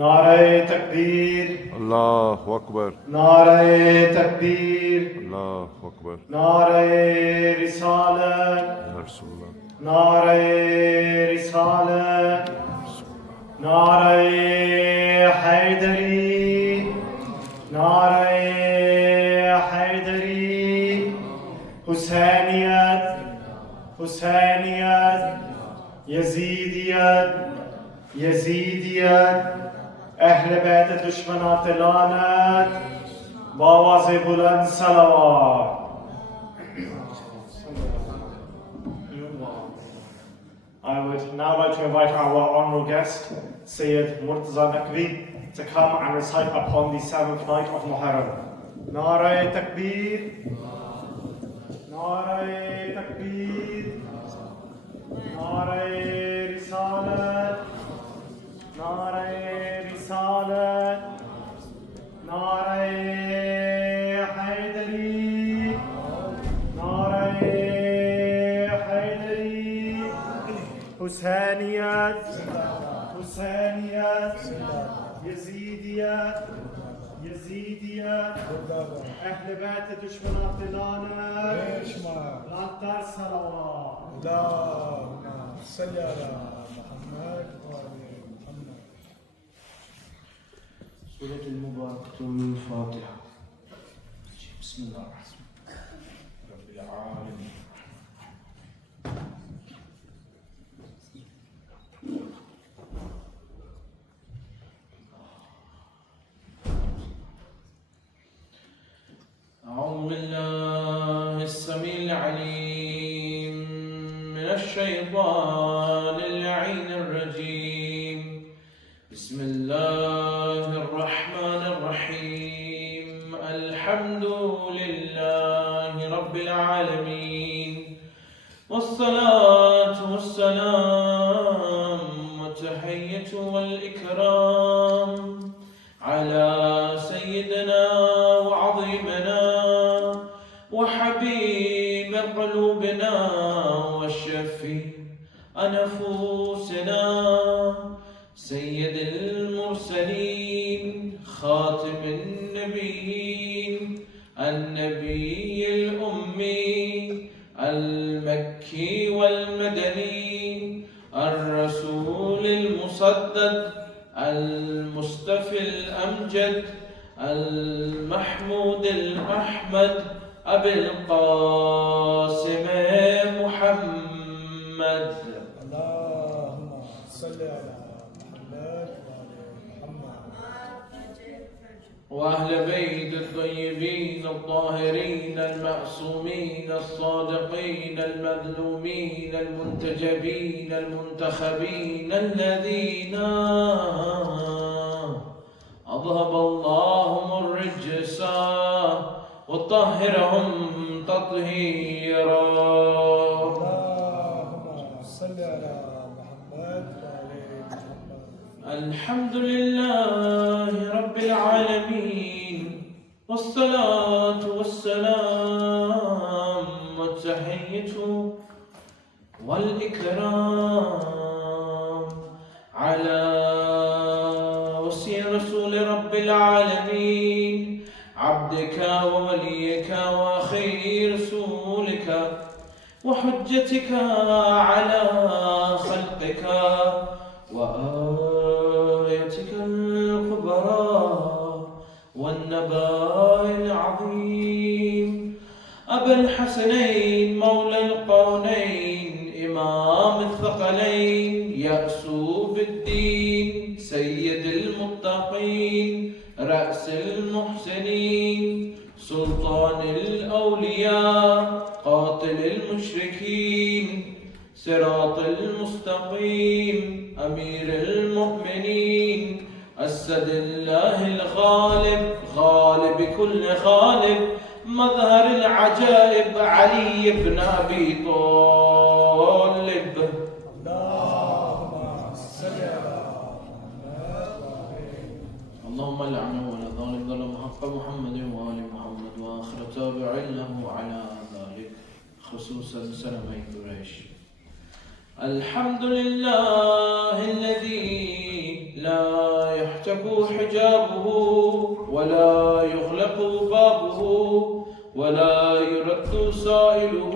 نعره تكبير. الله أكبر. نعره تكبير. الله أكبر. نعره رسالة. يا رسول الله. نعره رسالة. نعره حيدري. نعره حيدري. حسينيت. حسينيت. يزيديت. يزيديت. اهل بیت دشمنات لعنت با آواز بلند صلوات. I would now like to invite our honorable guest, Syed Murtaza Naqvi, to come and recite upon the 7th night of Muharram. Nare Takbir. Nare Takbir. Nare Risalat. Nare Risalat. Nare Haydari. Nare Haydari. Husainiyat. Husainiyat. Yazidiyat. Yazidiyat. Ahl Bayt Dushmanat Lanet. Lantar Salawat. Allahumma salli ala Muhammad wa ali Muhammad. سورة المباركة من الفاتحة. بسم الله الرحمن الرحيم. رب العالمين. أعوذ بالله السميع العليم من الشيطان اللعين الرجيم. بسم الله الرحمن الرحيم. الحمد لله رب العالمين، والصلاة والسلام والتحية والإكرام على سيدنا وعظيمنا وحبيب قلوبنا وشفيع نفوسنا سيد المرسلين خاتم النبيين النبي الأمي المكي والمدني الرسول المصدد المصطفى الأمجد المحمود الأحمد أبي القاسم محمد. اللهم صل على محمد وعلى محمد. وأهل بيت الطيبين الطاهرين المعصومين الصادقين المظلومين المنتجبين المنتخبين الذين أذهب اللهم الرجس وطهرهم تطهيرا. اللهم صل على محمد وعلى محمد. الحمد لله رب العالمين، والصلاة والسلام والتحية والإكرام على وصي رسول رب العالمين عبدك ووليك وخير رسولك وحجتك على خلقك وآيتك الكبرى والنبأ العظيم أبا الحسنين مولى القونين إمام الثقلين يأسو بالدين سيد المتقين رأس المحسنين سلطان الأولياء قاتل المشركين صراط المستقيم أمير المؤمنين أسد الله الغالب غالب كل غالب مظهر العجائب علي بن أبي طالب. اللهم صل على محمد وعلى اللهم لعنه ولا ظالم ظلم حق محمد وآل محمد وآخر تابع له على ذلك خصوصا سلمي قريش. الحمد لله الذي لا يحتاج يفتك حجابه ولا يغلق بابه ولا يرد سائله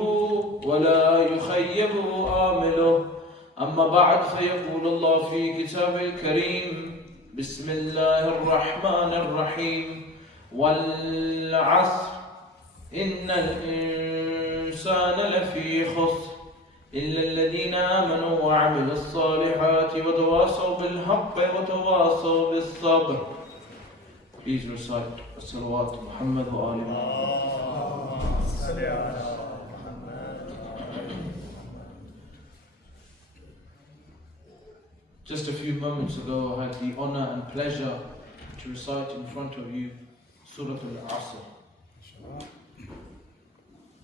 ولا يخيب آمله. أما بعد، فيقول الله في كتابه الكريم: بسم الله الرحمن الرحيم. والعصر إن الإنسان لفي خسر إلا الذين آمنوا وعملوا الصالحات وتواصوا بالحق وتواصوا بالصبر. Please recite Salawat Muhammad wa Ali Muhammad. Just a few moments ago, I had the honor and pleasure to recite in front of you Surah Asr.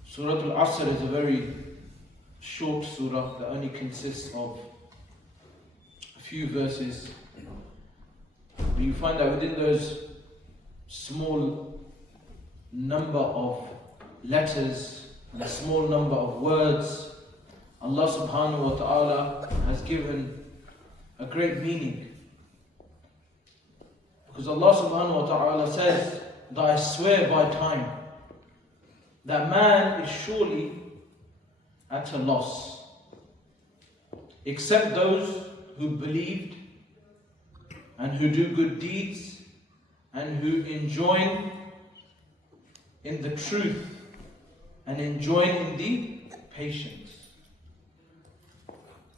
Surah Asr is a very short surah that only consists of a few verses. But you find that within those small number of letters and a small number of words, Allah subhanahu wa ta'ala has given a great meaning. Because Allah subhanahu wa ta'ala says that I swear by time that man is surely at a loss, except those who believed and who do good deeds and who enjoin in the truth and enjoin in the patience.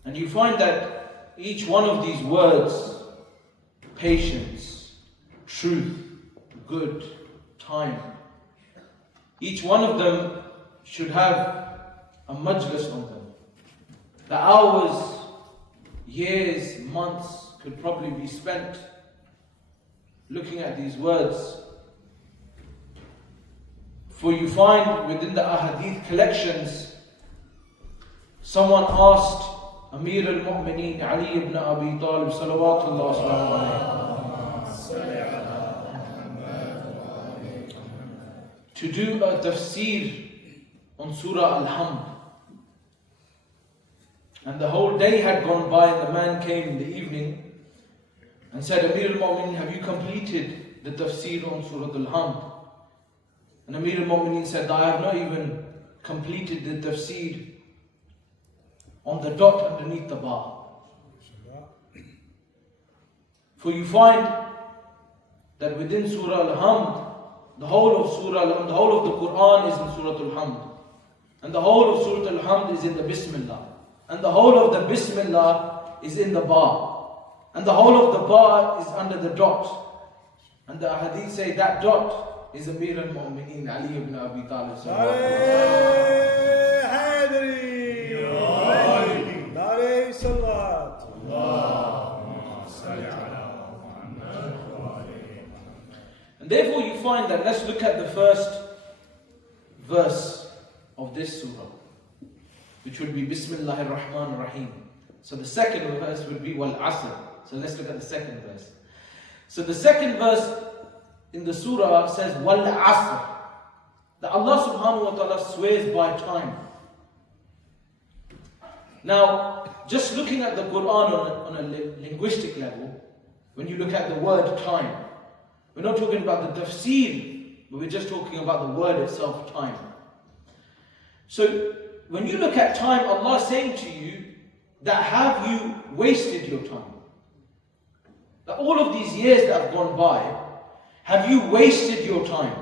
And you find that each one of these words, patience, truth, good, time, each one of them should have a majlis on them. The hours, years, months could probably be spent looking at these words. For you find within the ahadith collections, someone asked Amir al-Mu'mineen Ali ibn Abi Talib salawatullah to do a tafsir on Surah Al-Hamd. And the whole day had gone by, and the man came in the evening and said, Amir al-Mu'mineen, have you completed the tafsir on Surah Al-Hamd? And Amir al-Mu'mineen said, I have not even completed the tafsir on the dot underneath the bar. For you find that within Surah Al-Hamd, the whole of Surah Al-Hamd, the whole of the Quran is in Surah Al-Hamd. And the whole of Surah Al-Hamd is in the Bismillah. And the whole of the Bismillah is in the bar. And the whole of the bar is under the dot. And the hadith say that dot is Amir al-Mu'mineen Ali ibn Abi Talib. And therefore you find that, let's look at the first verse of this surah, which would be Bismillahir Rahmanir Rahim. So the second verse would be Wal Asr. So let's look at the second verse. So the second verse in the surah says Wal Asr, that Allah subhanahu wa ta'ala swears by time. Now, just looking at the Quran on a linguistic level, when you look at the word time, we're not talking about the tafsir, but we're just talking about the word itself, time. So, when you look at time, Allah is saying to you that have you wasted your time? That all of these years that have gone by, have you wasted your time?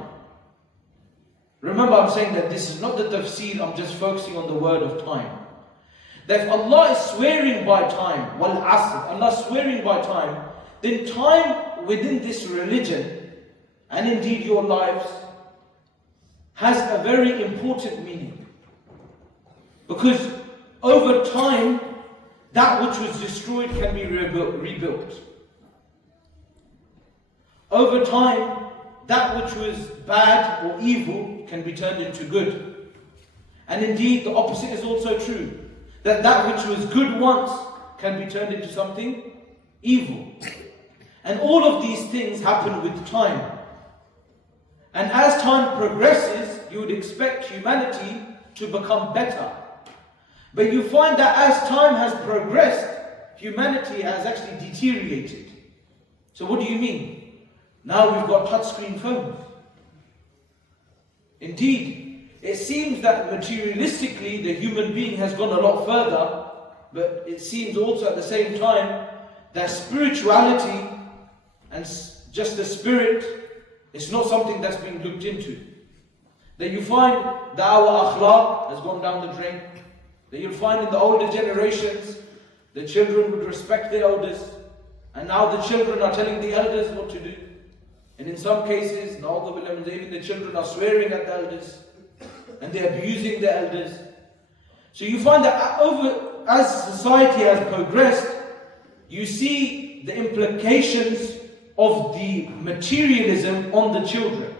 Remember, I'm saying that this is not the tafsir, I'm just focusing on the word of time. That if Allah is swearing by time, wal asr, Allah is swearing by time, then time within this religion, and indeed your lives, has a very important meaning. Because over time, that which was destroyed can be rebuilt. Over time, that which was bad or evil can be turned into good. And indeed, the opposite is also true. That which was good once can be turned into something evil. And all of these things happen with time. And as time progresses, you would expect humanity to become better. But you find that as time has progressed, humanity has actually deteriorated. So what do you mean? Now we've got touchscreen phones. Indeed, it seems that materialistically the human being has gone a lot further, but it seems also at the same time that spirituality and just the spirit is not something that's being looked into. That you find that our akhlaq has gone down the drain. That you'll find in the older generations, the children would respect the elders, and now the children are telling the elders what to do. And in some cases, even the children are swearing at the elders, and they're abusing the elders. So you find that as society has progressed, you see the implications of the materialism on the children.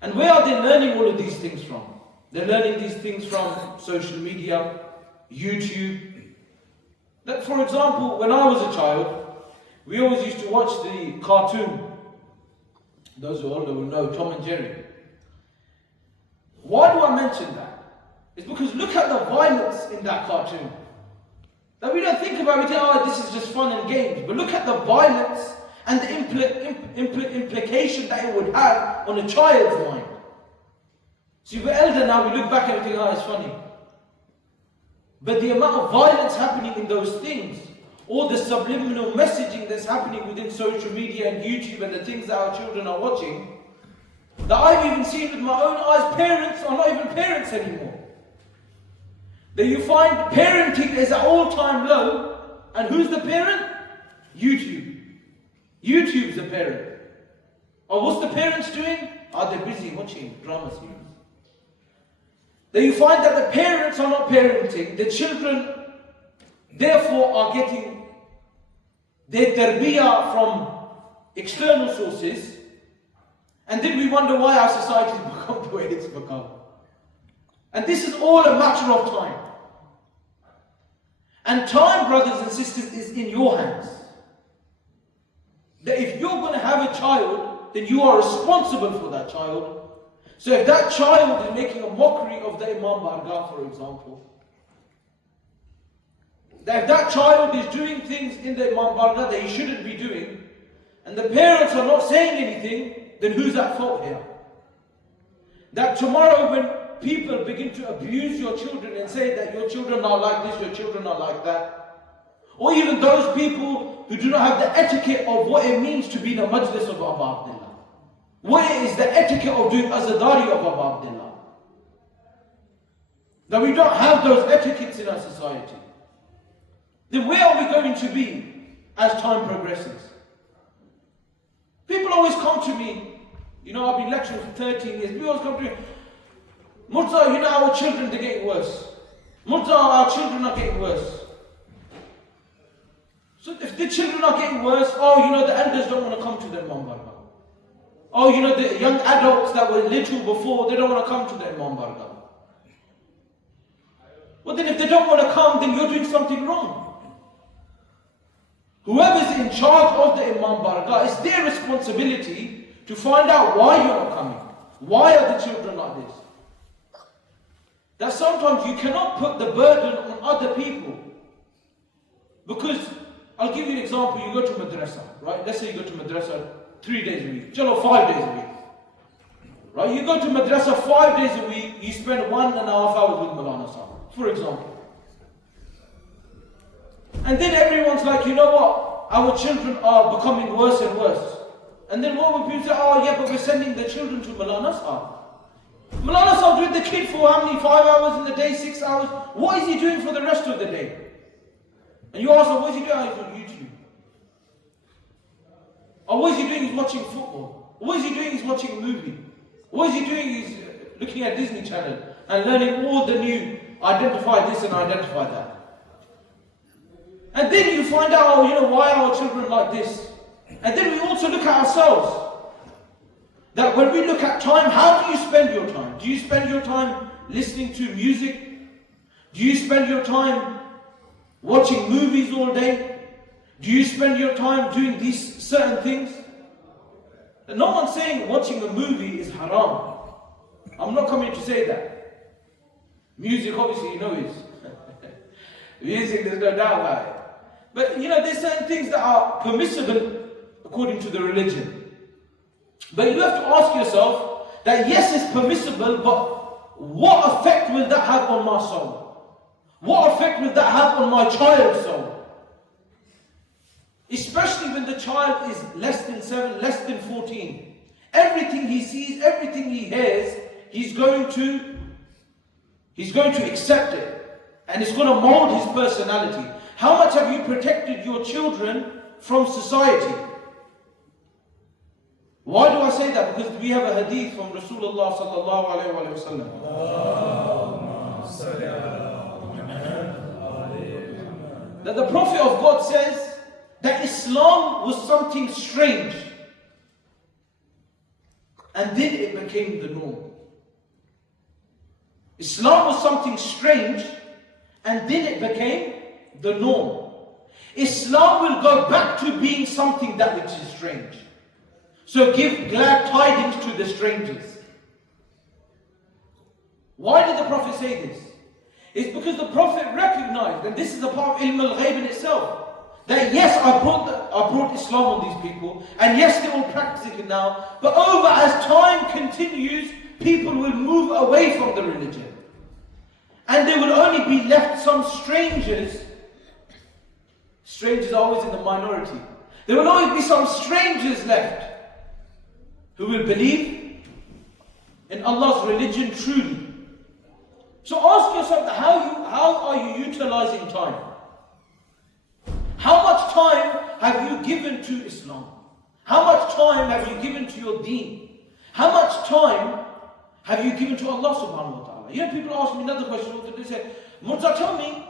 And where are they learning all of these things from? They're learning these things from social media, YouTube. That, for example, when I was a child, we always used to watch the cartoon. Those who are older will know Tom and Jerry. Why do I mention that? It's because look at the violence in that cartoon. That we don't think about it, oh, this is just fun and games. But look at the violence and the implication that it would have on a child's mind. So we're elder now, we look back and we think, oh, it's funny. But the amount of violence happening in those things, or the subliminal messaging that's happening within social media and YouTube and the things that our children are watching, that I've even seen with my own eyes, parents are not even parents anymore. That you find parenting is at all-time low, and who's the parent? YouTube. YouTube's the parent. Or what's the parents doing? They're busy watching drama series. That you find that the parents are not parenting, the children therefore are getting their tarbiyah from external sources, and then we wonder why our society has become the way it's become. And this is all a matter of time. And time, brothers and sisters, is in your hands. That if you're going to have a child, then you are responsible for that child. So if that child is making a mockery of the Imam Bargah, for example, that if that child is doing things in the Imam Bargah that he shouldn't be doing, and the parents are not saying anything, then who's at fault here? That tomorrow when people begin to abuse your children and say that your children are like this, your children are like that, or even those people who do not have the etiquette of what it means to be in a majlis of Abu Abdullah. What is the etiquette of doing azadari of Abu Abdullah? That we don't have those etiquettes in our society. Then where are we going to be as time progresses? People always come to me, I've been lecturing for 13 years, people always come to me, Murtaza, our children, they're getting worse. Murtaza, our children are getting worse. So if the children are getting worse, the elders don't want to come to their Imam Bargah. The young adults that were little before, they don't want to come to their Imam Bargah. Well then if they don't want to come, then you're doing something wrong. Whoever's in charge of the Imam Bargah, it's their responsibility to find out why you're not coming. Why are the children like this? That sometimes you cannot put the burden on other people. Because, I'll give you an example, you go to madrasa, right? Let's say you go to madrasa 3 days a week, 5 days a week. Right? You go to madrasa 5 days a week, you spend 1.5 hours with Maulana Sahib, for example. And then everyone's like, you know what? Our children are becoming worse and worse. And then what would people say? But we're sending the children to Maulana Sahib. Maulana Sahib with the kid for how many? 5 hours in the day, 6 hours? What is he doing for the rest of the day? And you ask him, what is he doing? He's on YouTube. Or what is he doing? He's watching football. What is he doing? He's watching a movie. What is he doing? He's looking at Disney Channel and learning all the new, identify this and identify that. And then you find out, why are our children like this? And then we also look at ourselves. That when we look at time, how do you spend your time? Do you spend your time listening to music? Do you spend your time watching movies all day? Do you spend your time doing these certain things? And no one's saying watching a movie is haram. I'm not coming to say that. Music, obviously, is. Music, there's no doubt about it. But, there's certain things that are permissible according to the religion. But you have to ask yourself that yes, it's permissible, but what effect will that have on my soul? What effect will that have on my child's soul? Especially when the child is less than 7, less than 14. Everything he sees, everything he hears, he's going to accept it. And it's going to mold his personality. How much have you protected your children from society? Why do I say that? Because we have a hadith from Rasulullah sallallahu alayhi wa sallam. That the Prophet of God says that Islam was something strange. And then it became the norm. Islam was something strange, and then it became the norm. Islam will go back to being something that which is strange. So give glad tidings to the strangers. Why did the Prophet say this? It's because the Prophet recognized, and this is a part of ilm al-ghayb in itself, that yes, I brought Islam on these people, and yes, they're all practicing it now, but as time continues, people will move away from the religion. And there will only be left some strangers. Strangers are always in the minority. There will always be some strangers left who will believe in Allah's religion truly. So ask yourself, how are you utilizing time? How much time have you given to Islam? How much time have you given to your deen? How much time have you given to Allah subhanahu wa ta'ala? You know, people ask me another question. They say, Murtaza, tell me,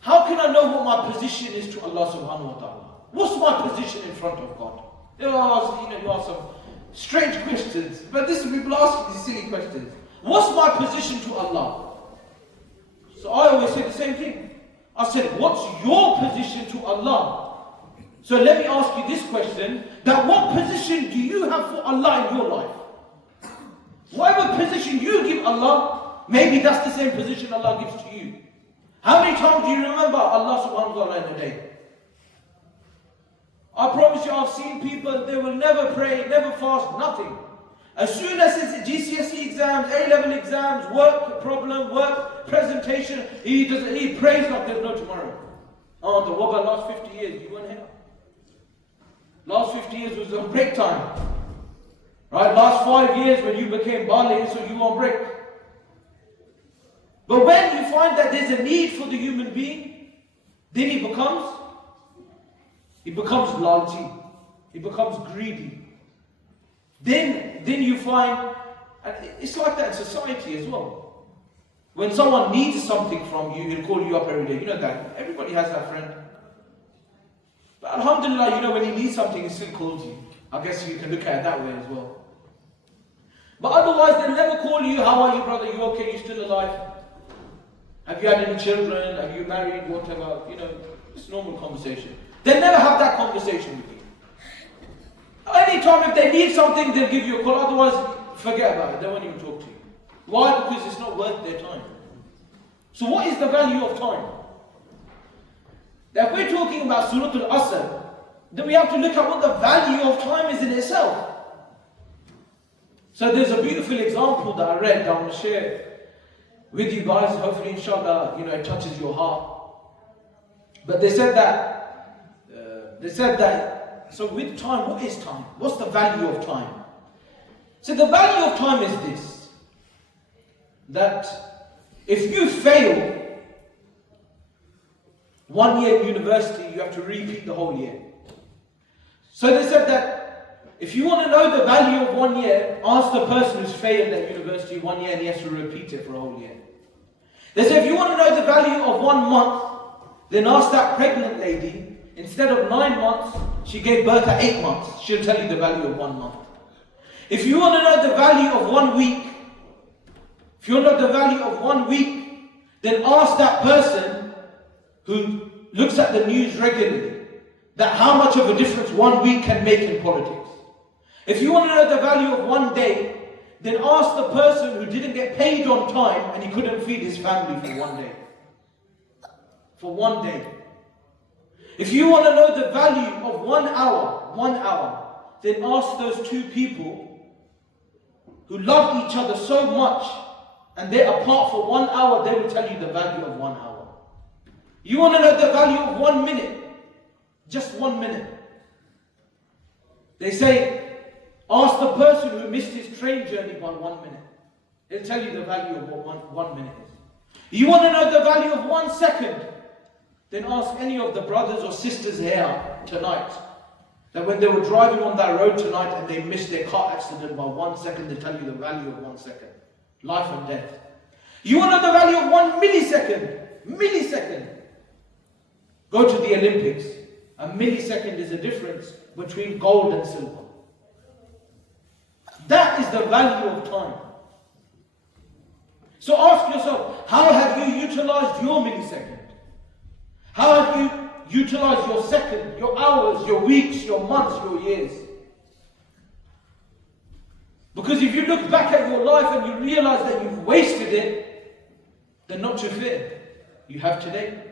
how can I know what my position is to Allah subhanahu wa ta'ala? What's my position in front of God? You ask some strange questions. But this is people asking these silly questions. What's my position to Allah? So I always say the same thing. I said, what's your position to Allah? So let me ask you this question, that what position do you have for Allah in your life? Whatever position you give Allah, maybe that's the same position Allah gives to you. How many times do you remember Allah subhanahu wa ta'ala in a day? I promise you, I've seen people, they will never pray, never fast, nothing. As soon as it's GCSE exams, A-level exams, work problem, work presentation, he prays like there's no tomorrow. Oh, the what about last 50 years? You weren't here. Last 50 years was on break time. Right? Last 5 years when you became Bali, so you were on break. But when you find that there's a need for the human being, then he becomes lalchi. He becomes greedy. Then you find, and it's like that in society as well. When someone needs something from you, he'll call you up every day. You know that. Everybody has that friend. But alhamdulillah, when he needs something, he still calls you. I guess you can look at it that way as well. But otherwise, they'll never call you, how are you, brother? You okay? You still alive? Have you had any children? Have you married? Whatever. It's normal conversation. They'll never have that conversation with you. Anytime if they need something, they'll give you a call. Otherwise, forget about it. They won't even talk to you. Why? Because it's not worth their time. So what is the value of time? Now, if we're talking about Surah Asr, then we have to look at what the value of time is in itself. So there's a beautiful example that I read that I want to share with you guys. Hopefully, inshallah, it touches your heart. But they said that, so with time, what is time? What's the value of time? So the value of time is this, that if you fail 1 year in university, you have to repeat the whole year. So they said that if you want to know the value of 1 year, ask the person who's failed at university 1 year and he has to repeat it for a whole year. They said if you want to know the value of 1 month, then ask that pregnant lady. Instead of 9 months, she gave birth at 8 months. She'll tell you the value of 1 month. If you want to know the value of 1 week, then ask that person who looks at the news regularly, that how much of a difference 1 week can make in politics. If you want to know the value of 1 day, then ask the person who didn't get paid on time and he couldn't feed his family for 1 day. For 1 day. If you want to know the value of 1 hour, then ask those two people who love each other so much and they're apart for 1 hour, they will tell you the value of 1 hour. You want to know the value of 1 minute? Just 1 minute. They say, ask the person who missed his train journey by 1 minute. He'll tell you the value of what one minute is. You want to know the value of 1 second? Then ask any of the brothers or sisters here tonight, that when they were driving on that road tonight and they missed their car accident by 1 second, they tell you the value of 1 second. Life and death. You want to know the value of 1 millisecond? Millisecond. Go to the Olympics. A millisecond is the difference between gold and silver. That is the value of time. So ask yourself, how have you utilized your millisecond? How have you utilized your second, your hours, your weeks, your months, your years? Because if you look back at your life and you realize that you've wasted it, then not to fear, you have today.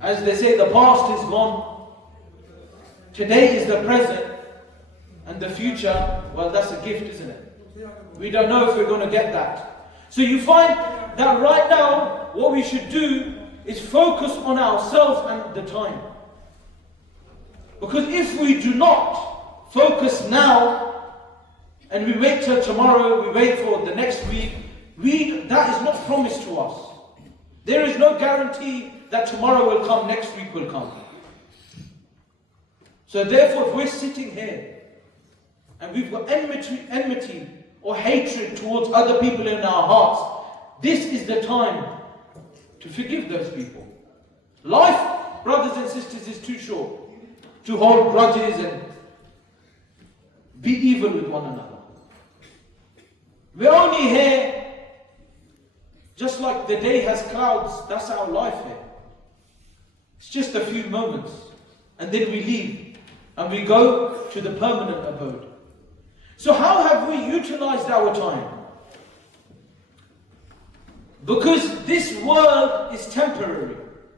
As they say, the past is gone. Today is the present. And the future, well, that's a gift, isn't it? We don't know if we're going to get that. So you find that right now, what we should do is focus on ourselves and the time. Because if we do not focus now, and we wait till tomorrow, we wait for the next week, that is not promised to us. There is no guarantee that tomorrow will come, next week will come. So therefore, if we're sitting here, and we've got enmity or hatred towards other people in our hearts, this is the time to forgive those people. Life, brothers and sisters, is too short to hold grudges and be evil with one another. We're only here, just like the day has clouds, that's our life here. It's just a few moments, and then we leave, and we go to the permanent abode. So how have we utilized our time? Because this world is temporary.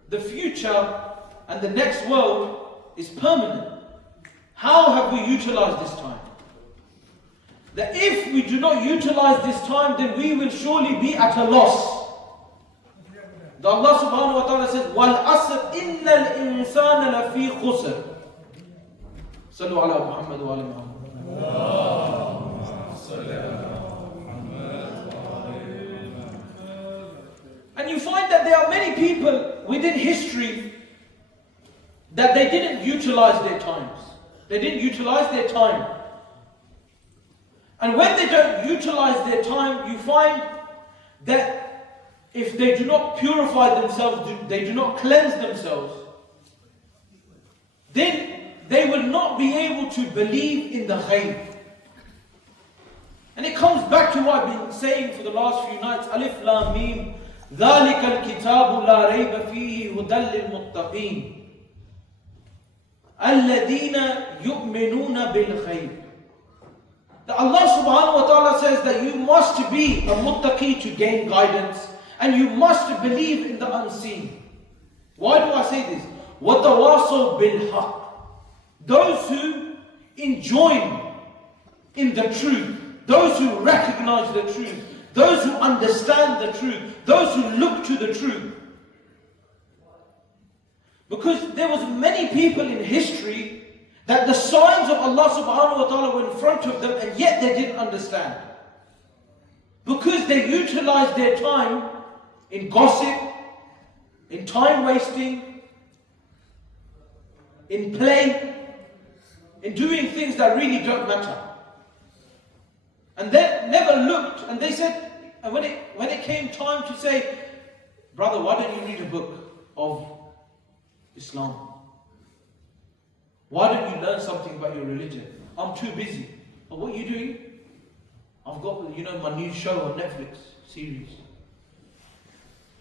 The future and the next world is permanent. How have we utilized this time? That if we do not utilize this time, then we will surely be at a loss. The Allah subhanahu wa ta'ala says, وَالْأَصْرِ إِنَّ الْإِنسَانَ لَفِي خُسْرٍ. Sallu ala Muhammad wa ala Muhammad. And you find that there are many people within history that they didn't utilize their times. They didn't utilize their time. And when they don't utilize their time, you find that if they do not purify themselves, they do not cleanse themselves, then they will not be able to believe in the ghaib. And it comes back to what I've been saying for the last few nights. Alif Lam Mim. ذَلِكَ الْكِتَابُ لَا رَيْبَ فِيهِ هُدًى لِلْمُتَّقِينَ الَّذِينَ يُؤْمِنُونَ بِالْغَيْبِ. That Allah subhanahu wa ta'ala says that you must be a muttaqi to gain guidance, and you must believe in the unseen. Why do I say this? وَتَوَاصَوْا بِالْحَقِّ. Those who enjoin in the truth, those who recognize the truth, those who understand the truth, those who look to the truth. Because there was many people in history that the signs of Allah subhanahu wa ta'ala were in front of them, and yet they didn't understand. Because they utilized their time in gossip, in time wasting, in play, in doing things that really don't matter. And they never looked, and they said, and when it came time to say, brother, why don't you read a book of Islam? Why don't you learn something about your religion? I'm too busy. But what are you doing? I've got, my new show on Netflix series.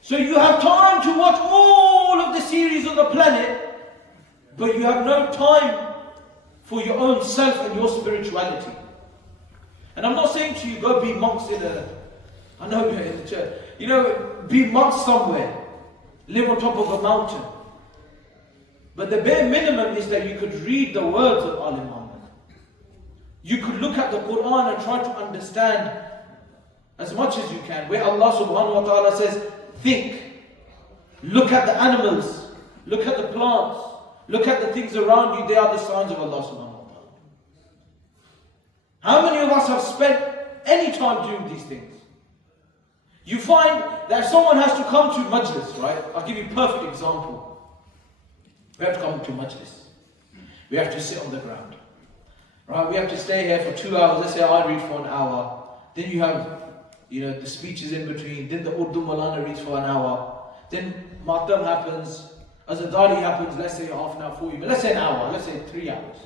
So you have time to watch all of the series on the planet, but you have no time for your own self and your spirituality. And I'm not saying to you, go be monks I know you're in the church. Be monks somewhere. live on top of a mountain. But the bare minimum is that you could read the words of Ali Muhammad. You could look at the Quran and try to understand as much as you can. Where Allah subhanahu wa ta'ala says, think. Look at the animals. Look at the plants. Look at the things around you. They are the signs of Allah subhanahu wa ta'ala. How many of us have spent any time doing these things? You find that if someone has to come to majlis, right? I'll give you a perfect example. We have to come to majlis. We have to sit on the ground. Right? We have to stay here for 2 hours. Let's say I read for an hour. Then you have, the speeches in between. Then the Urdu Malana reads for an hour. Then Matam happens. Azadari happens, let's say half an hour, 40 minutes. Let's say an hour. Let's say 3 hours.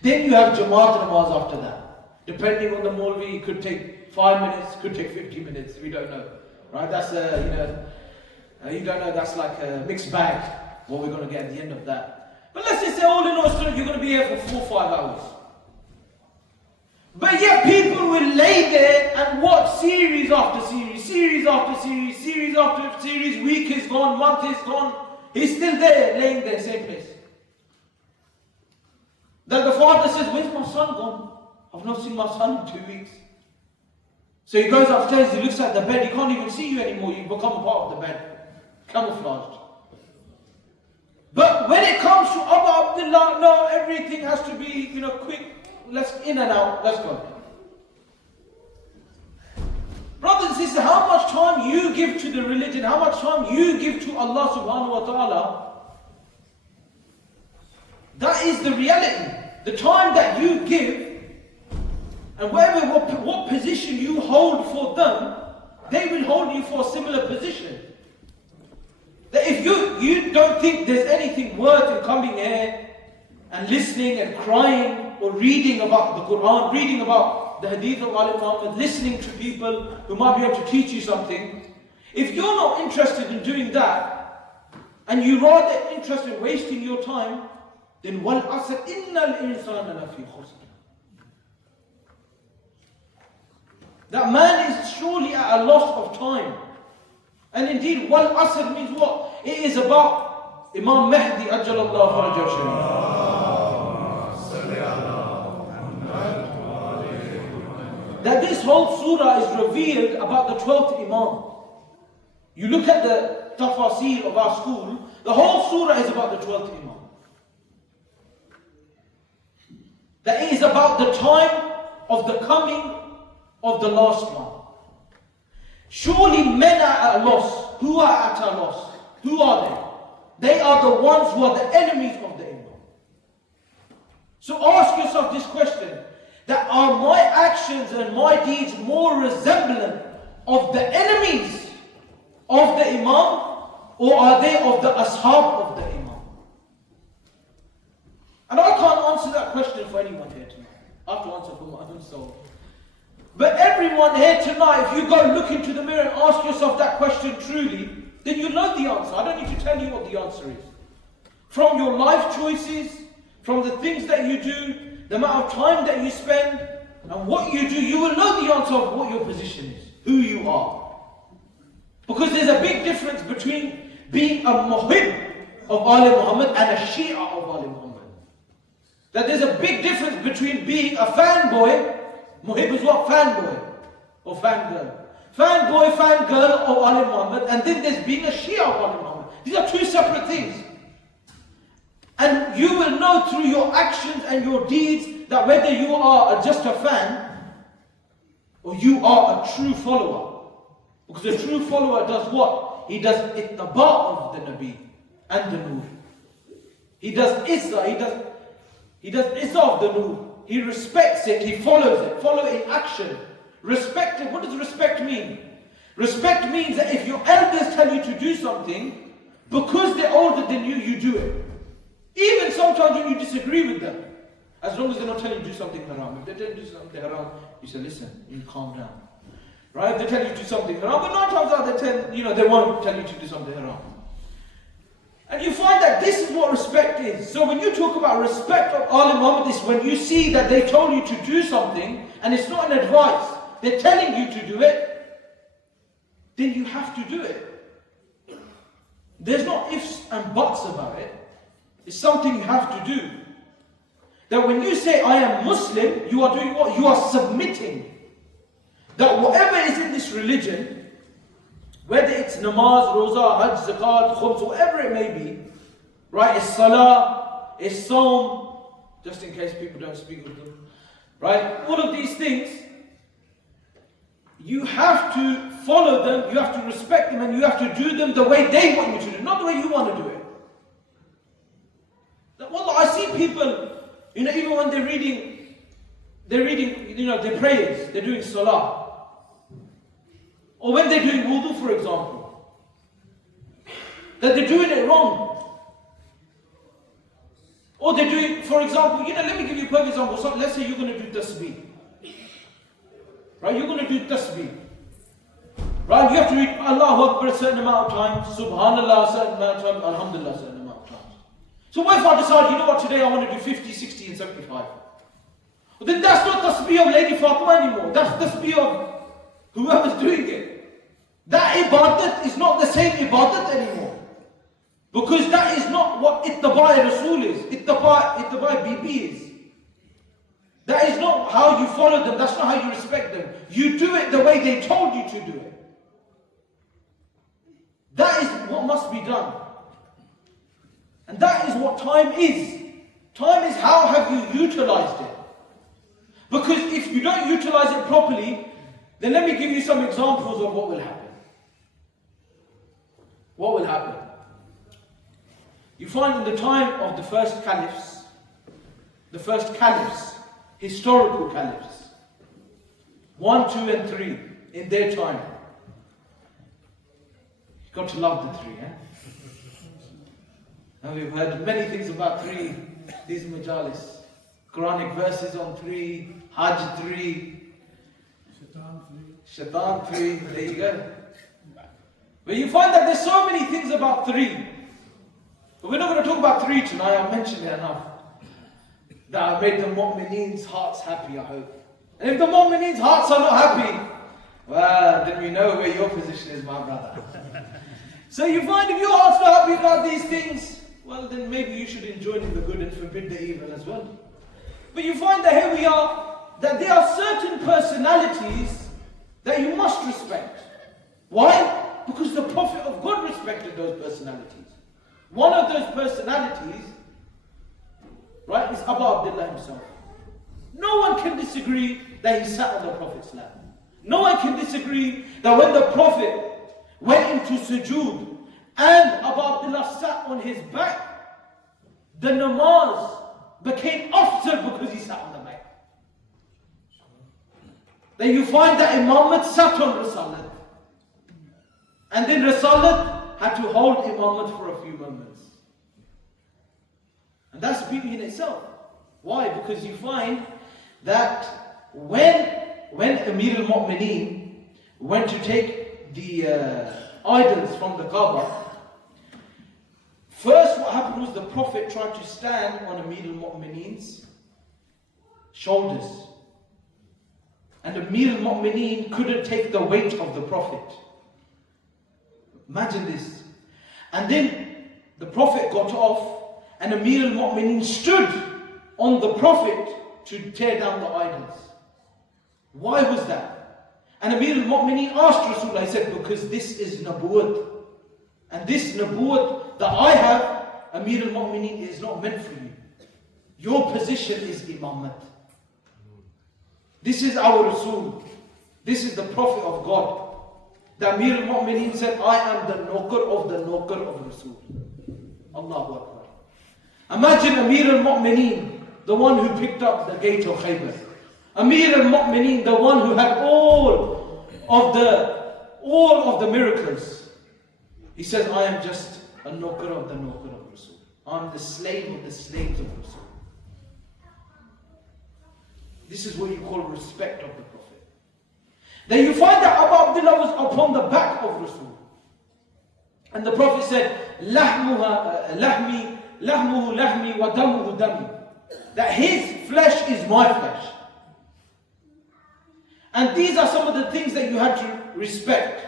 Then you have Jamaat Namaz after that. Depending on the Maulvi, it could take 5 minutes, could take 50 minutes. We don't know. Right? That's, you don't know. That's like a mixed bag. What we're going to get at the end of that. But let's just say all in all, you're going to be here for 4 or 5 hours. But yet people will lay there and watch series after series, series after series, series after series. Week is gone, month is gone. He's still there, laying there, same place. Then the father says, where's my son gone? I've not seen my son in 2 weeks. So he goes upstairs, he looks at the bed, he can't even see you anymore. You've become a part of the bed. Camouflaged. But when it comes to Abu Abdullah, no, everything has to be, quick. Let's in and out, let's go. Brothers and sisters, how much time you give to the religion, how much time you give to Allah subhanahu wa ta'ala, that is the reality. The time that you give, and what position you hold for them, they will hold you for a similar position. That if you don't think there's anything worth in coming here and listening and crying or reading about the Quran, reading about the Hadith of Ali Muhammad, listening to people who might be able to teach you something, if you're not interested in doing that, and you're rather interested in wasting your time, then wal asr innal insana lafi khusr. That man is surely at a loss of time. And indeed, wal asr means what? It is about Imam Mahdi ajjalallahu farajahu sharif. That this whole surah is revealed about the 12th Imam. You look at the tafasir of our school, the whole surah is about the 12th Imam. That it is about the time of the coming of the last one. Surely men are at a loss. Who are at a loss? Who are they? They are the ones who are the enemies of the Imam. So ask yourself this question. That are my actions and my deeds more resemblant of the enemies of the Imam, or are they of the ashab of the Imam? And I can't answer that question for anyone here tonight. I have to answer for my own soul. But everyone here tonight, if you go look into the mirror and ask yourself that question truly, then you know the answer. I don't need to tell you what the answer is. From your life choices, from the things that you do, the amount of time that you spend, and what you do, you will know the answer of what your position is, who you are. Because there's a big difference between being a muhib of Ali Muhammad and a Shia of Ali Muhammad. That there's a big difference between being a fanboy, muhib is what? Fanboy, or fangirl. Fanboy, fangirl of Ali Muhammad, and then there's being a Shia of Ali Muhammad. These are two separate things. And you will know through your actions and your deeds that whether you are just a fan or you are a true follower. Because a true follower does what? He does ittiba of the Nabi and the Nur. He does Izzah, he does Izzah of the Nur. He respects it, he follows it, follow it in action. Respect it, what does respect mean? Respect means that if your elders tell you to do something, because they're older than you, you do it. Even sometimes when you disagree with them, as long as they're not telling you to do something haram. If they tell you to do something haram, you say, listen, you calm down. Right? If they tell you to do something haram, but 9 times out of 10, they won't tell you to do something haram. And you find that this is what respect is. So when you talk about respect of Ali Muhammad, it's when you see that they told you to do something, and it's not an advice, they're telling you to do it, then you have to do it. There's no ifs and buts about it. It's something you have to do. That when you say, I am Muslim, you are doing what? You are submitting. That whatever is in this religion, whether it's namaz, roza, hajj, zakat, khums, whatever it may be, right? It's salah, it's sawm, just in case people don't speak with them, right? All of these things, you have to follow them, you have to respect them, and you have to do them the way they want you to do, not the way you want to do it. Well, I see people, even when they're reading, their prayers, they're doing salah. Or when they're doing wudu, for example, that they're doing it wrong. Or they're doing, for example, let me give you a perfect example. So let's say you're going to do tasbih. Right, you're going to do tasbih. Right, you have to read Allahu Akbar a certain amount of times, Subhanallah a certain amount of times, Alhamdulillah a certain amount of times. So what if I decide, you know what, today I want to do 50, 60 and 75? Well, then that's not tasbih of Lady Fatima anymore. That's tasbih of whoever's doing it. That ibadat is not the same ibadat anymore. Because that is not what Ittabai Rasul is. Ittabai Bibi is. That is not how you follow them. That's not how you respect them. You do it the way they told you to do it. That is what must be done. And that is what time is. Time is how have you utilized it. Because if you don't utilize it properly, then let me give you some examples of what will happen. What will happen? You find in the time of the first caliphs, historical caliphs, 1, 2 and 3 in their time. You've got to love the 3, eh? Now we've heard many things about 3, these majalis. Quranic verses on 3, Hajj 3, Shaitan 3, there you go. But you find that there's so many things about 3. But we're not going to talk about 3 tonight, I've mentioned it enough. That I made the mu'mineen's hearts happy, I hope. And if the mu'mineen's hearts are not happy, well, then we know where your position is, my brother. So you find if your heart's not happy about these things, well then maybe you should enjoy the good and forbid the evil as well. But you find that here we are, that there are certain personalities that you must respect. Why? Because the Prophet of God respected those personalities. One of those personalities, right, is Abu Abdullah himself. No one can disagree that he sat on the Prophet's lap. No one can disagree that when the Prophet went into sujood and Abu Abdullah sat on his back, the namaz became afdal because he sat on the back. Then you find that Imam sat on Risalat. And then Risalat had to hold Imamate for a few moments. And that's beauty in itself. Why? Because you find that when Amir al-Mu'mineen went to take the idols from the Kaaba, first what happened was the Prophet tried to stand on Amir al-Mu'mineen's shoulders. And Amir al-Mu'mineen couldn't take the weight of the Prophet. Imagine this. And then the Prophet got off and Amir al-Mu'mineen stood on the Prophet to tear down the idols. Why was that? And Amir al-Mu'mineen asked Rasulullah, he said, because this is Nabuwat. And this Nabuwat that I have, Amir al-Mu'mineen, is not meant for you. Your position is Imamat. This is our Rasul. This is the Prophet of God. The Amir al-Mu'mineen said, I am the Nokar of Rasul. Allahu Akbar. Imagine Amir al-Mu'mineen, the one who picked up the gate of Khaybar. Amir al-Mu'mineen, the one who had all of the miracles. He says, I am just a Nokar of Rasul. I am the slave of the slaves of Rasul. This is what you call respect of the Prophet. Then you find that Abu Abdullah was upon the back of Rasul. And the Prophet said, lahmuhu lahmi wa damuhu dami. That his flesh is my flesh. And these are some of the things that you had to respect.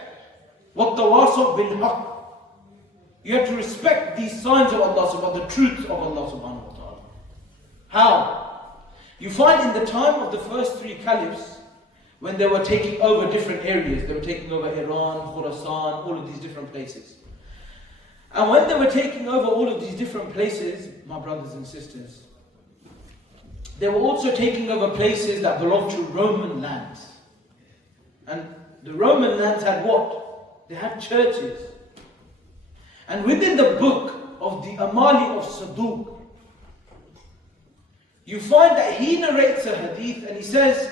وَالتَّوَاصَوْ بِالْحَقِّ. You have to respect these signs of Allah subhanahu wa ta'ala, the truth of Allah subhanahu wa ta'ala. How? You find in the time of the first three caliphs, when they were taking over different areas, they were taking over Iran, Khurasan, all of these different places. And when they were taking over all of these different places, my brothers and sisters, they were also taking over places that belonged to Roman lands. And the Roman lands had what? They had churches. And within the book of the Amali of Saduq, you find that he narrates a hadith and he says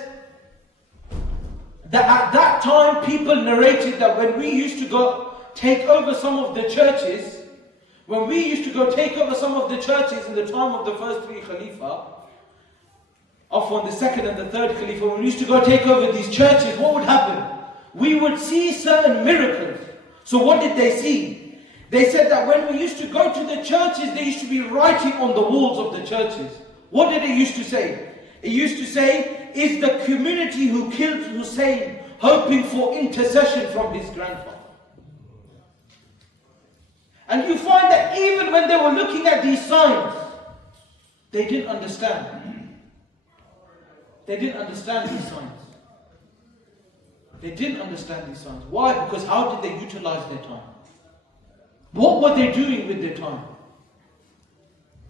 that at that time people narrated that when we used to go take over some of the churches, when we used to go take over some of the churches in the time of the first three Khalifa, on the second and the third Khalifa, when we used to go take over these churches, what would happen? We would see certain miracles. So what did they see? They said that when we used to go to the churches, they used to be writing on the walls of the churches. What did it used to say? It used to say, is the community who killed Hussein hoping for intercession from his grandfather? And you find that even when they were looking at these signs, they didn't understand. They didn't understand these signs. They didn't understand these signs. Why? Because how did they utilize their time? What were they doing with their time?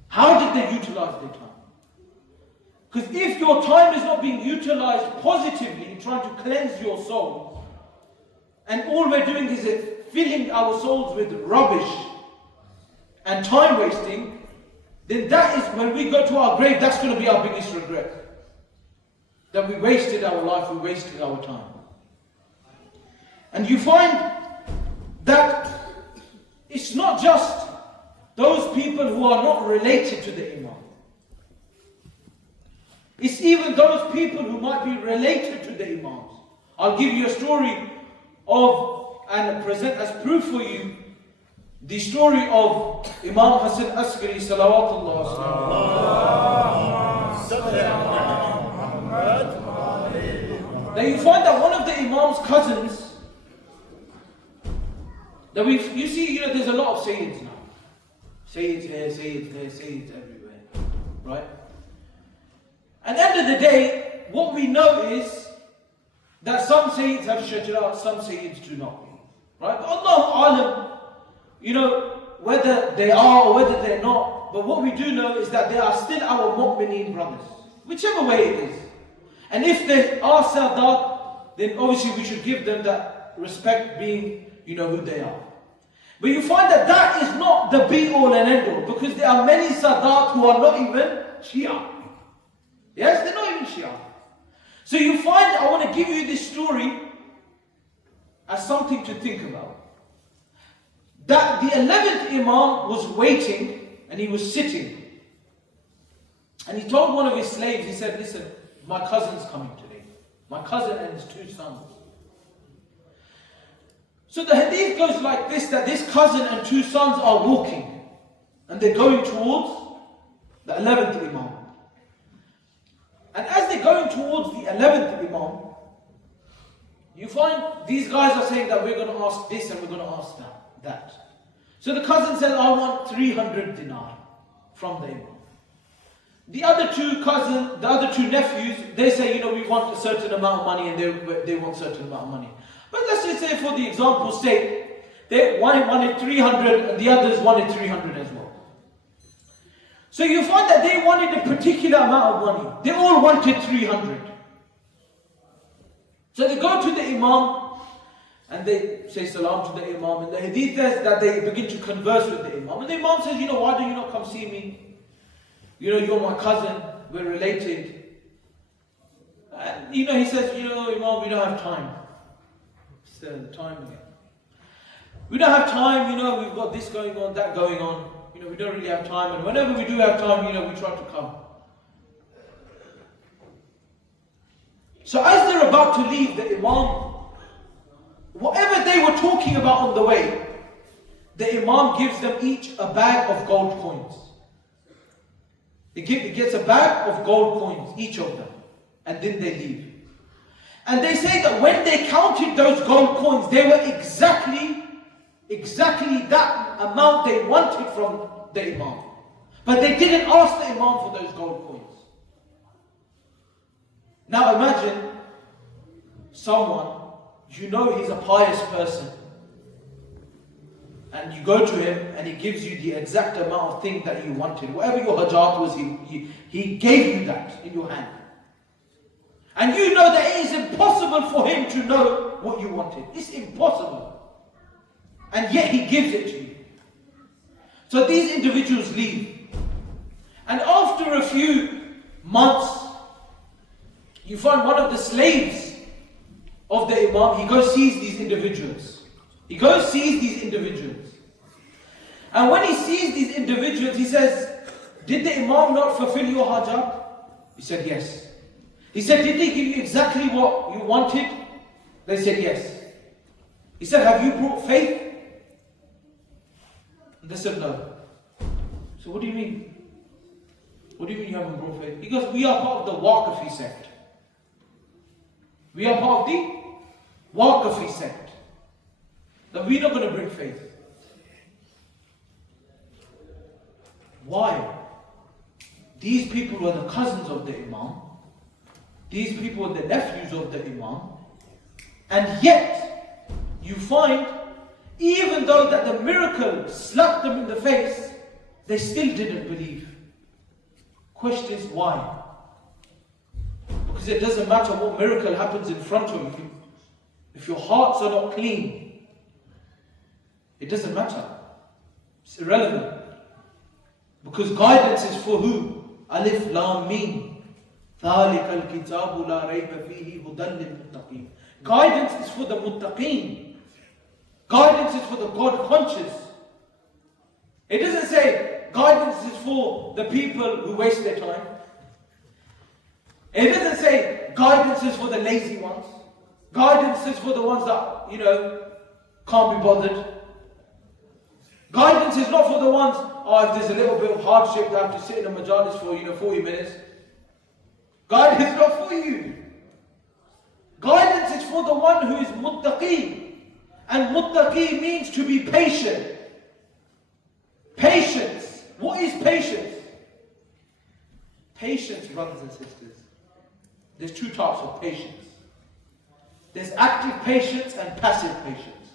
How did they utilize their time? Because if your time is not being utilized positively, trying to cleanse your soul, and all we're doing is filling our souls with rubbish and time wasting, then that is when we go to our grave, that's going to be our biggest regret. That we wasted our life, we wasted our time. And you find that it's not just those people who are not related to the Imam. It's even those people who might be related to the Imams. I'll give you a story of, and present as proof for you, the story of Imam Hassan Askari salawatullah wasallam. Now you find that one of the Imam's cousins, that you see, there's a lot of Sayyids now. Sayyids here, Sayyids there, Sayyids everywhere. Right? At the end of the day, what we know is that some Sayyids have shajara, some Sayyids do not. Right? But Allahu Alam, whether they are or whether they're not, but what we do know is that they are still our mu'mineen brothers. Whichever way it is. And if they are Sadat, then obviously we should give them that respect, being who they are. But you find that that is not the be-all and end-all, because there are many Sadat who are not even Shia. Yes, they're not even Shia. So you find, I want to give you this story as something to think about. That the 11th Imam was waiting and he was sitting. And he told one of his slaves, he said, listen, my cousin's coming today. My cousin and his two sons. So the hadith goes like this, that this cousin and two sons are walking. And they're going towards the 11th Imam. And as they're going towards the 11th Imam, you find these guys are saying that we're going to ask this and we're going to ask that. So the cousin says, I want 300 dinar from the Imam. The other two nephews, they say, we want a certain amount of money, and they want a certain amount of money. But let's just say, for the example's sake, one wanted 300 and the others wanted 300 as well. So you find that they wanted a particular amount of money. They all wanted 300. So they go to the Imam and they say salam to the Imam. And the hadith says that they begin to converse with the Imam. And the Imam says, why do you not come see me? You're my cousin, we're related. And he says, Imam, we don't have time. It's the time again. We don't have time, we've got this going on, that going on. We don't really have time, and whenever we do have time, we try to come. So as they're about to leave, the Imam, whatever they were talking about on the way, the Imam gives them each a bag of gold coins. He gets a bag of gold coins, each of them, and then they leave. And they say that when they counted those gold coins, they were exactly that amount they wanted from the Imam. But they didn't ask the Imam for those gold coins. Now imagine someone, you know he's a pious person, and you go to him and he gives you the exact amount of thing that you wanted. Whatever your hajat was, he gave you that in your hand. And you know that it is impossible for him to know what you wanted. It's impossible. And yet he gives it to you. So these individuals leave. And after a few months, you find one of the slaves of the Imam, he goes sees these individuals. He goes sees these individuals. And when he sees these individuals, he says, did the Imam not fulfill your hajat? He said, yes. He said, did they give you exactly what you wanted? They said, yes. He said, have you brought faith? They said, no. So what do you mean? What do you mean you haven't brought faith? Because we are part of the Waqafi sect. We are part of the Waqafi sect. That we're not going to bring faith. Why? These people were the cousins of the Imam. These people were the nephews of the Imam. And yet, you find, even though that the miracle slapped them in the face, they still didn't believe. Question is why? Because it doesn't matter what miracle happens in front of you. If your hearts are not clean, it doesn't matter. It's irrelevant. Because guidance is for who? Alif Lam Mim. ذَلِكَ الْكِتَابُ لَا رَيْبَ فِيهِ هُدًى لِلْمُتَّقِينَ. Guidance is for the muttaqeen. Guidance is for the God conscious. It doesn't say guidance is for the people who waste their time. It doesn't say guidance is for the lazy ones. Guidance is for the ones that, can't be bothered. Guidance is not for the ones, if there's a little bit of hardship, they have to sit in a majalis for, 40 minutes. Guidance is not for you. Guidance is for the one who is muttaqi. And muttaqi means to be patient. Patience. What is patience? Patience, brothers and sisters. There's two types of patience. There's active patience and passive patience.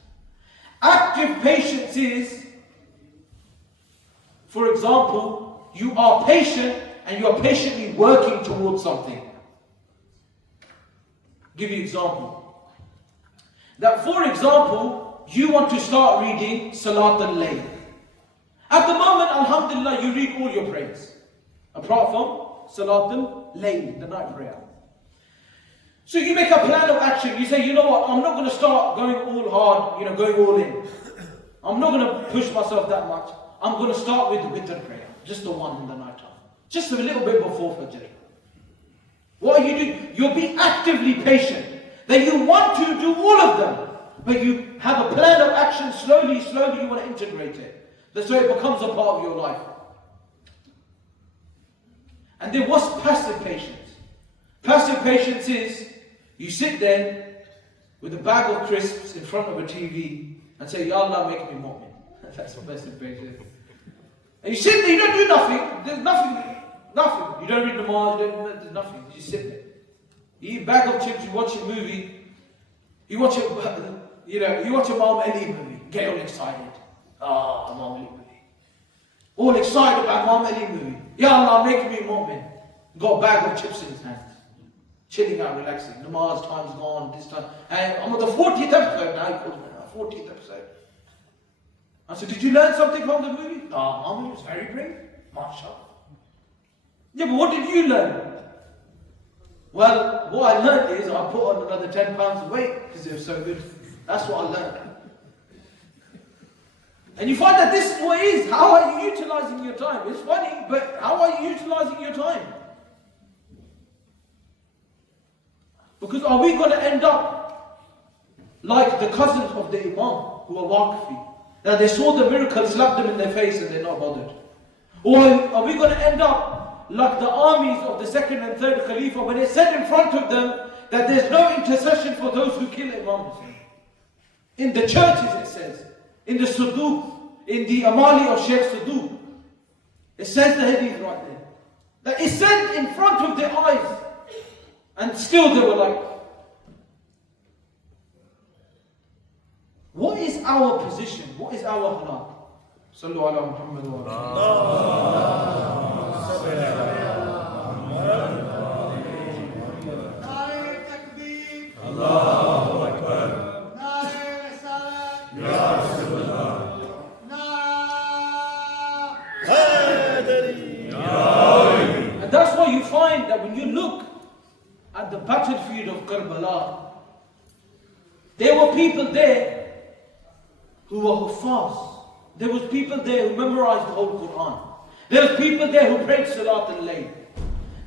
Active patience is, for example, you are patient and you are patiently working towards something. Give you an example. That, for example, you want to start reading Salat al-Layl. At the moment, alhamdulillah, you read all your prayers. Apart from Salat al-Layl, the night prayer. So you make a plan of action. You say, you know what, I'm not going to start going all hard, going all in. I'm not going to push myself that much. I'm going to start with the witr prayer. Just the one in the night time. Just a little bit before Fajr. What are you doing? You're being actively patient. That you want to do all of them. But you have a plan of action. Slowly you want to integrate it. So it becomes a part of your life. And then what's passive patience? Passive patience is, you sit there with a bag of crisps in front of a TV and say, Ya Allah, make me mu'min. That's passive patience. And you sit there, you don't do nothing. There's nothing. You don't read namaz, there's nothing. You just sit there. You eat a bag of chips, you watch a movie. You watch you watch a Imam Ali movie. Get all excited. Imam Ali movie. All excited about Imam Ali movie. Ya Allah, make me mu'min. Got a bag of chips in his hand. Chilling out, relaxing. Namaz time's gone, this time. And I'm on the 40th episode now. He calls me now. 40th episode. I said, did you learn something from the movie? Mama was very brave. MashaAllah. Yeah, but what did you learn? Well, what I learned is I put on another 10 pounds of weight because it was so good. That's what I learned. And you find that this is what it is. How are you utilizing your time? It's funny, but how are you utilizing your time? Because are we going to end up like the cousins of the Imam who are Waqfi? Now they saw the miracle, slapped them in their face and they're not bothered. Or are we going to end up like the armies of the second and third Khalifa when it's said in front of them that there's no intercession for those who kill Imam Hussein? In the churches it says, in the suduq, in the Amali of Sheikh Saduq. It says the hadith right there. That is said in front of their eyes. And still they were like, what is our position? What is our halal? Sallu ala Muhammad wa Allahu Akbar. Ya Rasulullah. And that's why you find that when you look at the battlefield of Karbala, there were people there who were huffaz. There was people there who memorized the whole Quran. There was people there who prayed Salat al-Layl.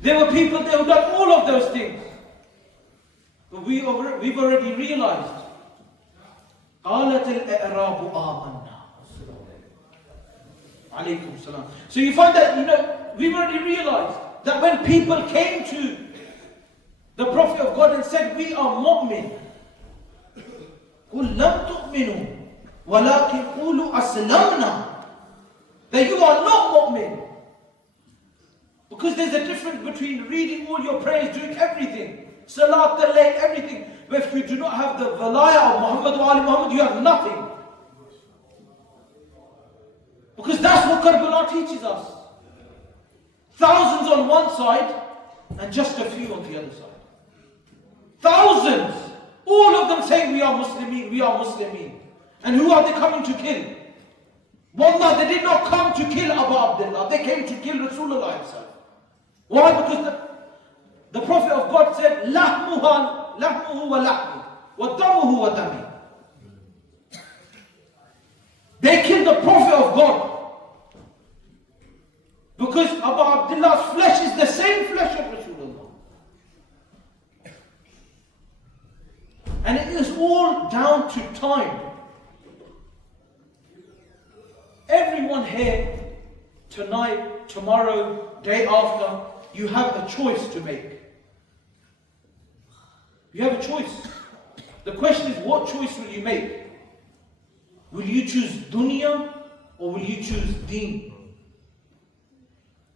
There were people there who done all of those things. But we've already realized. قالت الأعراب آمنا. Alaykum salam. So you find that, we've already realized that when people came to the Prophet of God and said, we are mu'min, قُلْ لَمْ تُؤْمِنُوا وَلَكِنْ قُولُوا أَسْلَمْنَا, that you are not mu'min. Because there's a difference between reading all your prayers, doing everything, Salat al-Layl, everything. But if you do not have the valaya of Muhammad wa Ali Muhammad, you have nothing. Because that's what Karbala teaches us. Thousands on one side and just a few on the other side. Thousands! All of them saying we are Muslimin, we are Muslimin. And who are they coming to kill? Wallah, they did not come to kill Abu Abdullah, they came to kill Rasulullah himself. Why? Because the Prophet of God said, لَحْمُهُ وَلَحْمُ وَدَمُهُ وَدَمِي. They killed the Prophet of God. Because Abu Abdullah's flesh is the same flesh of Rasulullah. And it is all down to time. Everyone here, tonight, tomorrow, day after, you have a choice to make. You have a choice. The question is, what choice will you make? Will you choose dunya or will you choose deen?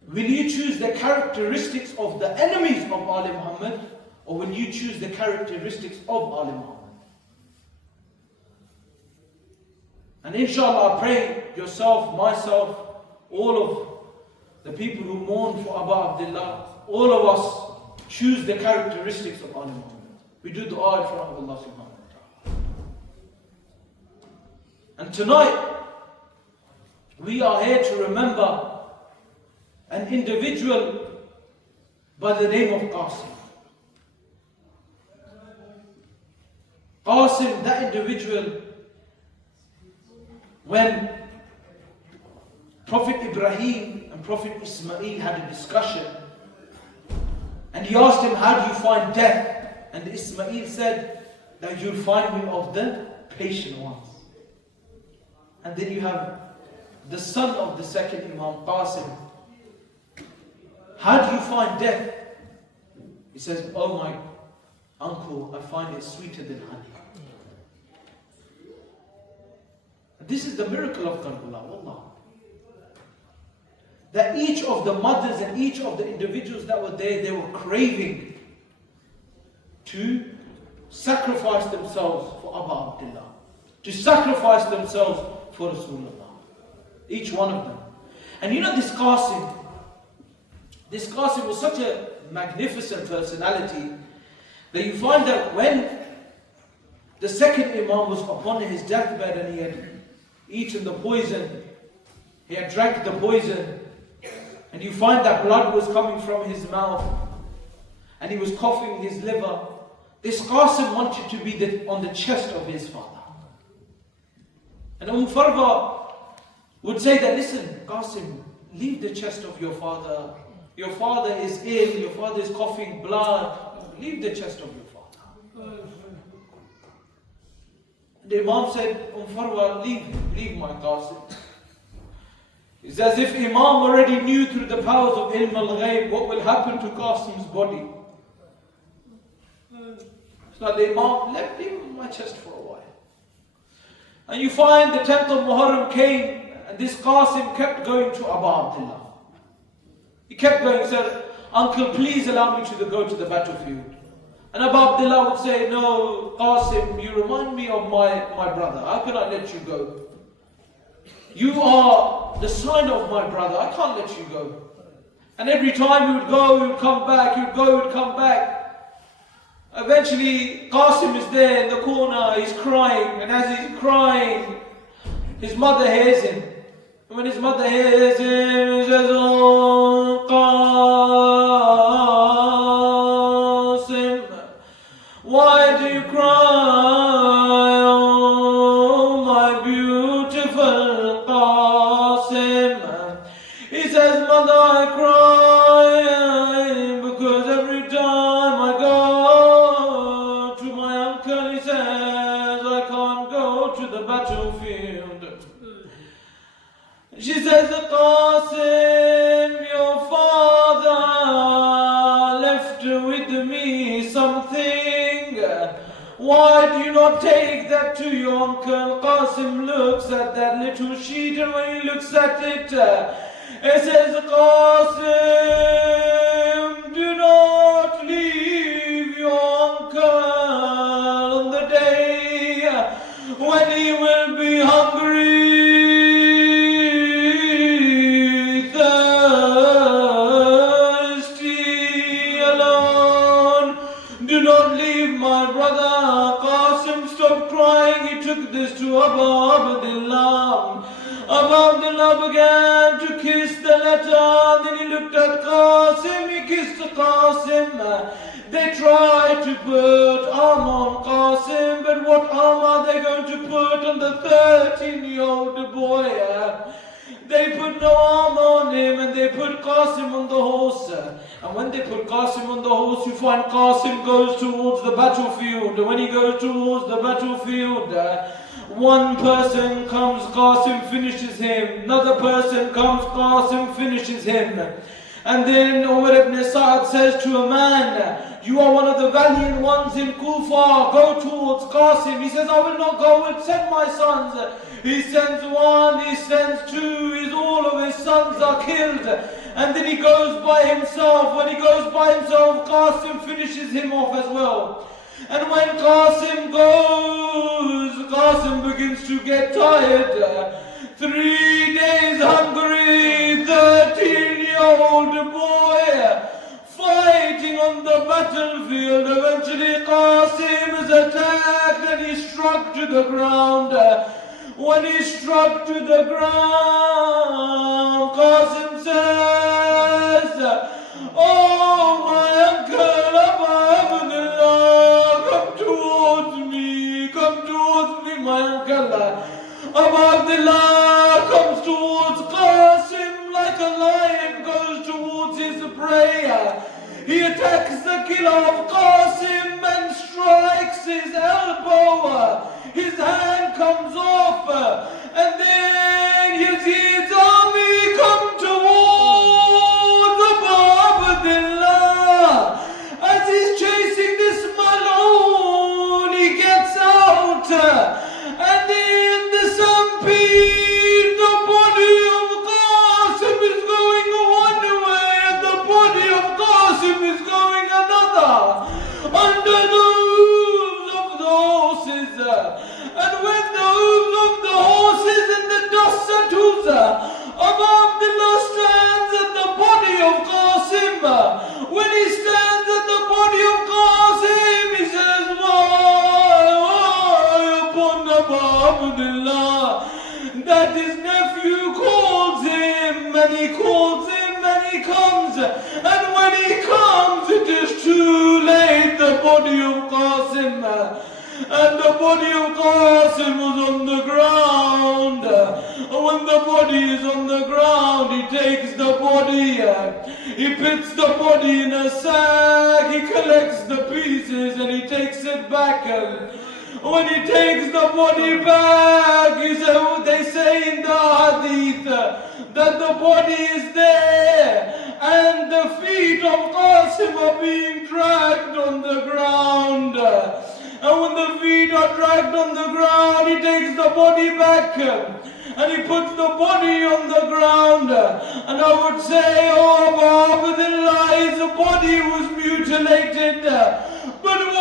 Will you choose the characteristics of the enemies of Ali Muhammad or will you choose the characteristics of Ali Muhammad? And inshallah, I pray yourself, myself, all of the people who mourn for Abu Abdullah, all of us choose the characteristics of Ali Muhammad. We do dua in front of Allah subhanahu wa ta'ala. And tonight, we are here to remember an individual by the name of Qasim. Qasim, that individual, when Prophet Ibrahim and Prophet Ismail had a discussion, and he asked him, how do you find death? And Ismail said that you'll find me of the patient ones. And then you have the son of the second Imam, Qasim. How do you find death? He says, oh my uncle, I find it sweeter than honey. And this is the miracle of Karbala, wallah. That each of the mothers and each of the individuals that were there, they were craving to sacrifice themselves for Abu Abdullah, to sacrifice themselves for Rasulullah. Each one of them. And this Qasim was such a magnificent personality that you find that when the second Imam was upon his deathbed and he had eaten the poison, he had drank the poison, and you find that blood was coming from his mouth and he was coughing his liver. This Qasim wanted to be on the chest of his father. And Farwa would say that, listen, Qasim, leave the chest of your father. Your father is ill, your father is coughing blood. Leave the chest of your father. And the Imam said, Farwa, leave my Qasim. It's as if Imam already knew through the powers of Ilm al-Ghayb what will happen to Qasim's body. So the Imam left him my chest for a while. And you find the 10th of Muharram came, And this Qasim kept going to Abu Abdullah. He kept going, he said, "Uncle, please allow me to go to the battlefield." And Abu Abdullah would say, "No, Qasim, you remind me of my brother. How can I let you go? You are the sign of my brother. I can't let you go." And every time he would go, he would come back, he would go, he would come back. Eventually, Qasim is there in the corner, he's crying. And as he's crying, his mother hears him. And when his mother hears him, he says, "Oh, Qasim, why do you cry? Oh, my beautiful Qasim." He says, "Mother, I cry because every time I go to my uncle, he says I can't go to the battlefield." She says, "Qasim, your father left with me something. Why do you not take that to your uncle?" Qasim looks at that little sheet, and when he looks at it, he says, "Qasim, do not leave your uncle on the day when he will be hungry, thirsty, alone. Do not leave my brother." Qasim stopped crying. He took this to Abu Abdullah. Abu Abdullah began to kiss the letter. Then he looked at Qasim. He kissed Qasim. They tried to put arm on Qasim, but what arm are they going to put on the 13-year-old boy? They put no arm on him, and they put Qasim on the horse. And when they put Qasim on the horse, you find Qasim goes towards the battlefield. And when he goes towards the battlefield, one person comes, Qasim finishes him. Another person comes, Qasim finishes him. And then Umar ibn Sa'ad says to a man, "You are one of the valiant ones in Kufa, go towards Qasim." He says, "I will not go, I will send my sons." He sends one, he sends two, all of his sons are killed. And then he goes by himself. When he goes by himself, Qasim finishes him off as well. And when Qasim goes, Qasim begins to get tired. 3 days hungry, 13-year-old boy fighting on the battlefield. Eventually Qasim is attacked and he struck to the ground. When he struck to the ground, Qasim says, "Oh, my uncle Abu Abdullah, come towards me, my uncle." Abu Abdullah comes towards Qasim like a lion goes towards his prey. He attacks the killer of Qasim and strikes his elbow. His hand comes off, and then Yazid's army come towards Abu Abdullah. As he's chasing this Mal'oon, he gets out, and in the stampede, the body of Qasim is going one way, and the body of Qasim is going another, under the hooves of the horses. And when the hooves of the horses and the dust settles, Abu Abdullah stands at the body of Qasim. When he stands at the body of Qasim, he says, "Why upon Abu Abdullah?" That his nephew calls him, and he calls him, and he comes. And when he comes, it is too late. The body of Qasim, and the body of Qasim was on the ground. When the body is on the ground, he takes the body, he puts the body in a sack, he collects the pieces, and he takes it back. When he takes the body back, they say in the hadith that the body is there, and the feet of Qasim are being dragged on the ground. And when the feet are dragged on the ground, he takes the body back. And he puts the body on the ground. And I would say, oh Abba, within lies, the body was mutilated. But